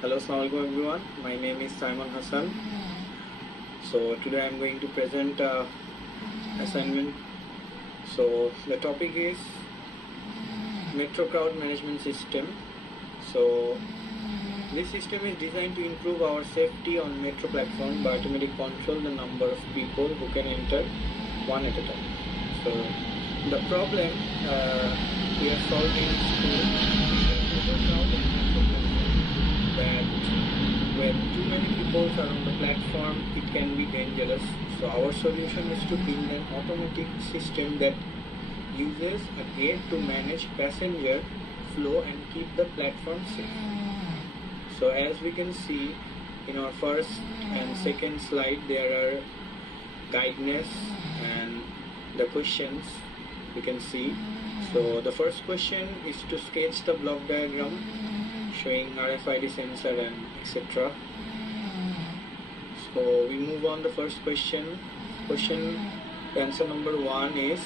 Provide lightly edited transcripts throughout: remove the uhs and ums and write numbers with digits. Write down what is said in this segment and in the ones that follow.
Hello, Assalamualaikum everyone. My name is Simon Hassan. So today I'm going to present assignment. So the topic is Metro Crowd Management System. So this system is designed to improve our safety on metro platform by automatically control the number of people who can enter one at a time. So the problem we are solving is that when too many people are on the platform, it can be dangerous. So our solution is to build an automatic system that uses a gate to manage passenger flow and keep the platform safe. So as we can see in our first and second slide, there are guidance and the questions we can see. So the first question is to sketch the block diagram showing RFID sensor and etc. So we move on the first question. The answer number 1 is,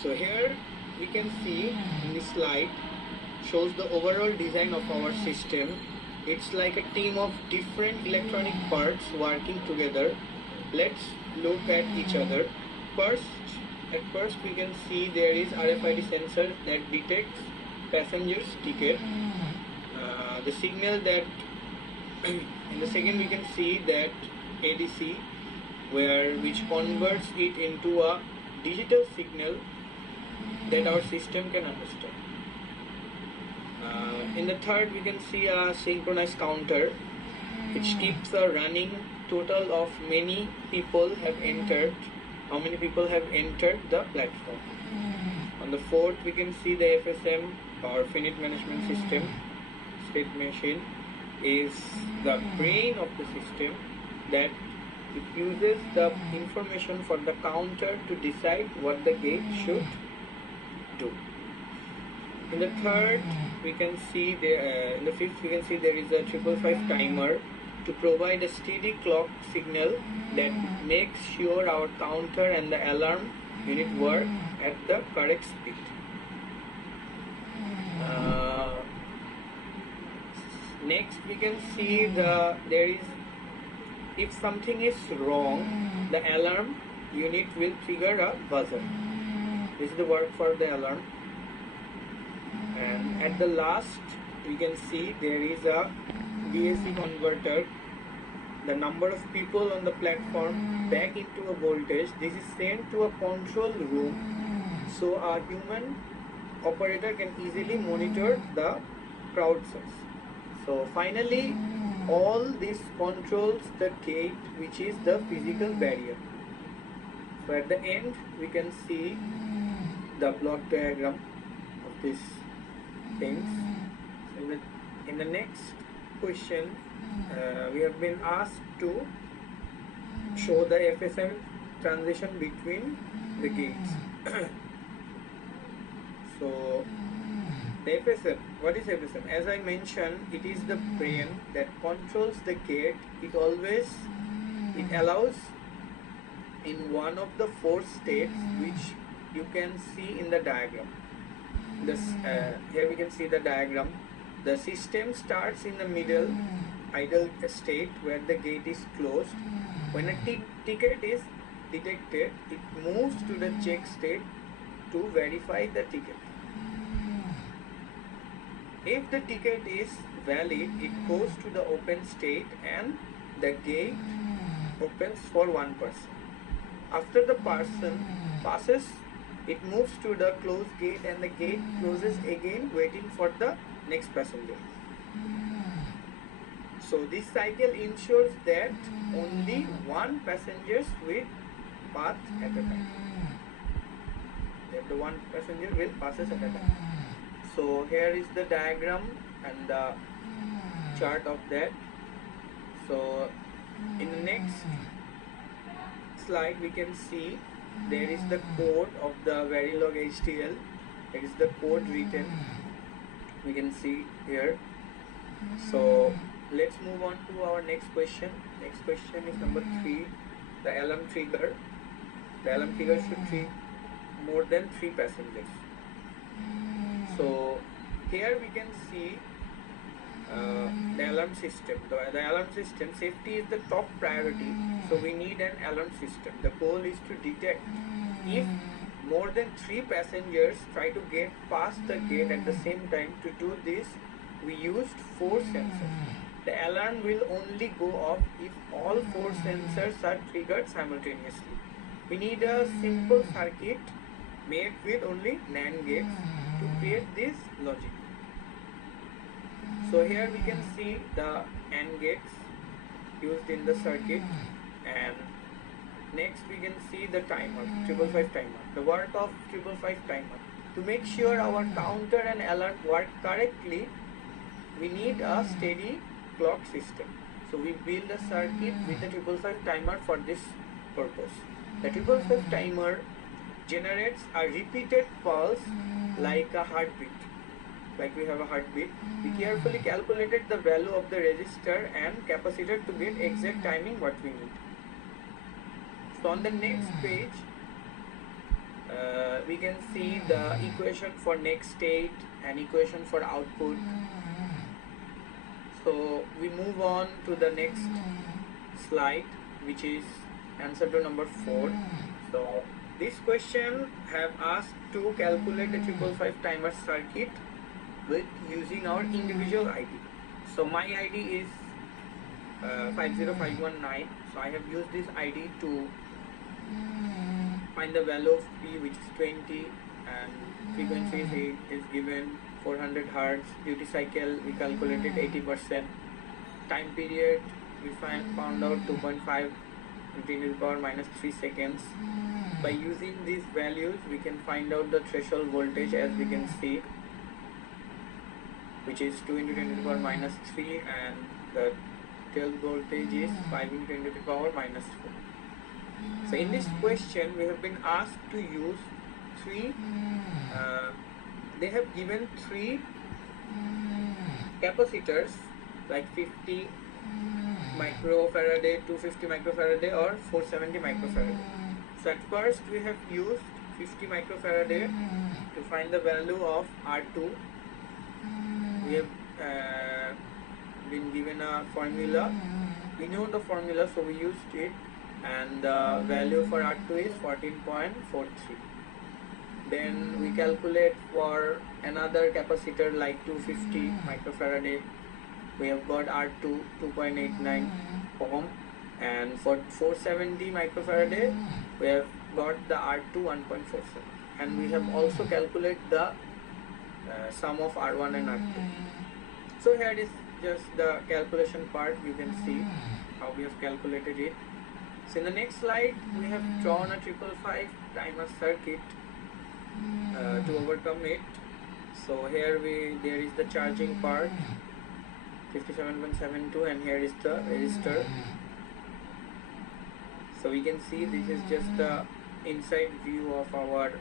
so here we can see in this slide shows the overall design of our system. It's like a team of different electronic parts working together. Let's look at each other. At first we can see there is RFID sensor that detects passenger's ticket. The signal that in the second we can see that ADC which converts it into a digital signal that our system can understand. In the third we can see a synchronized counter which keeps a running total of how many people have entered the platform. On the fourth we can see the FSM or finite management system. State machine is the brain of the system that it uses the information for the counter to decide what the gate should do. In the third we can see in the fifth we can see there is a 555 timer to provide a steady clock signal that makes sure our counter and the alarm unit work at the correct speed. Next we can see if something is wrong, the alarm unit will trigger a buzzer. This is the work for the alarm. And at the last we can see there is a DAC converter. The number of people on the platform back into a voltage. This is sent to a control room so a human operator can easily monitor the crowd source. So finally all this controls the gate, which is the physical barrier. So at the end we can see the block diagram of these things. So in the next question we have been asked to show the FSM transition between the gates. So the FSM, what is FSM? As I mentioned, it is the brain that controls the gate. It allows in one of the 4 states which you can see in the diagram. Here we can see the diagram. The system starts in the middle idle state where the gate is closed. When a ticket is detected, it moves to the check state to verify the ticket. If the ticket is valid, it goes to the open state and the gate opens for one person. After the person passes, it moves to the closed gate and the gate closes again, waiting for the next passenger. So this cycle ensures that only one passenger will pass at a time. That the one passenger will passes at a time. So here is the diagram and the chart of that. So in the next slide we can see there is the code of the Verilog HTL. It is the code written. We can see here. So let's move on to our next question. Next question is number 3. The alarm trigger. The alarm trigger should trigger more than 3 passengers. So here we can see the alarm system. The alarm system, safety is the top priority, so we need an alarm system. The goal is to detect if more than 3 passengers try to get past the gate at the same time. To do this, we used 4 sensors. The alarm will only go off if all 4 sensors are triggered simultaneously. We need a simple circuit made with only NAND gates to create this logic. So here we can see the AND gates used in the circuit, and next we can see the timer, 555 timer. The work of 555 timer. To make sure our counter and alarm work correctly, we need a steady clock system. So we build a circuit with the 555 timer for this purpose. The 555 timer generates a repeated pulse like a heartbeat. Like we have a heartbeat. We carefully calculated the value of the resistor and capacitor to get exact timing what we need. So on the next page, we can see the equation for next state and equation for output. So we move on to the next slide, which is answer to number 4. So this question have asked to calculate a 555 timer circuit with using our individual ID. So my ID is 50519. So I have used this ID to find the value of P, which is 20, and frequency is given 400 Hertz. Duty cycle we calculated 80%. Time period we found out 2.5 × 10⁻³ seconds. By using these values, we can find out the threshold voltage, as we can see, which is 2 × 10⁻³ and the tail voltage is 5 × 10⁻⁻⁴. So in this question we have been asked to use 3 they have given 3 capacitors like 50 microfarad, 250 microfarad or 470 microfarad. So at first we have used 50 microfarad to find the value of R2. We have been given a formula. We know the formula, so we used it, and the value for R2 is 14.43. Then we calculate for another capacitor like 250 microfarad. We have got R2 2.89 ohm, and for 470 microfarad we have got the R2 1.47, and we have also calculated the sum of R1 and R2. So here is just the calculation part. You can see how we have calculated it. So in the next slide we have drawn a 555 timer circuit to overcome it. So here there is the charging part 57.72, and here is the resistor. So we can see this is just the inside view of our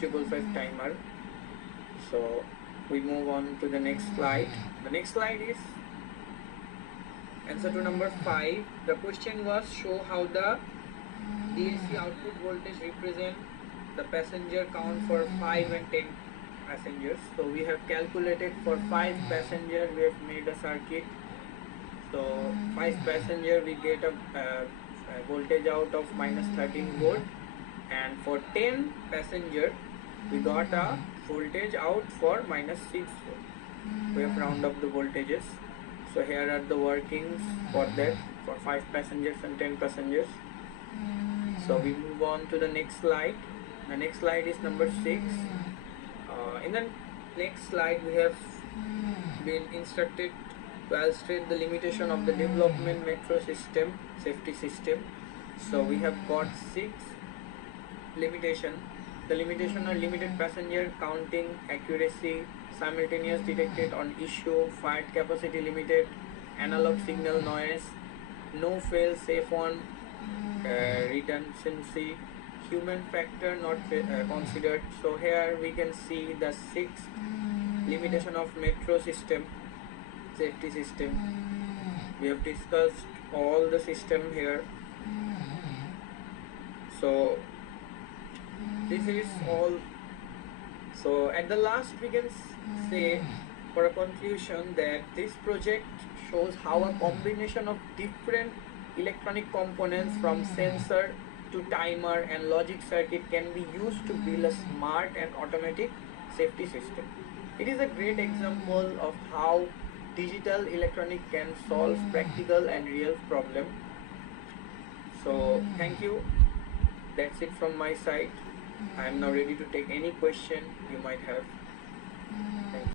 555 timer. So we move on to the next slide. The next slide is answer to number 5. The question was, show how the DAC output voltage represent the passenger count for 5 and 10 passengers. So we have calculated for 5 passengers, we have made a circuit. So 5 passenger we get a voltage out of -13 volt, and for 10 passenger we got a voltage out for -6 volt. We have round up the voltages. So here are the workings for that, for 5 passengers and 10 passengers. So we move on to the next slide. The next slide is number 6. In the next slide we have been instructed to illustrate the limitation of the development metro system, safety system. So we have got 6 limitation. The limitation are limited passenger counting accuracy, simultaneous detected on issue, fired capacity limited, analog signal noise, no fail safe on redundancy, human factor not considered. So here we can see the 6 limitation of metro system, safety system. We have discussed all the system here. So this is all. So at the last we can say for a conclusion that this project shows how a combination of different electronic components from sensor to timer and logic circuit can be used to build a smart and automatic safety system. It is a great example of how digital electronic can solve practical and real problem. So thank you. That's it from my side. I am now ready to take any question you might have.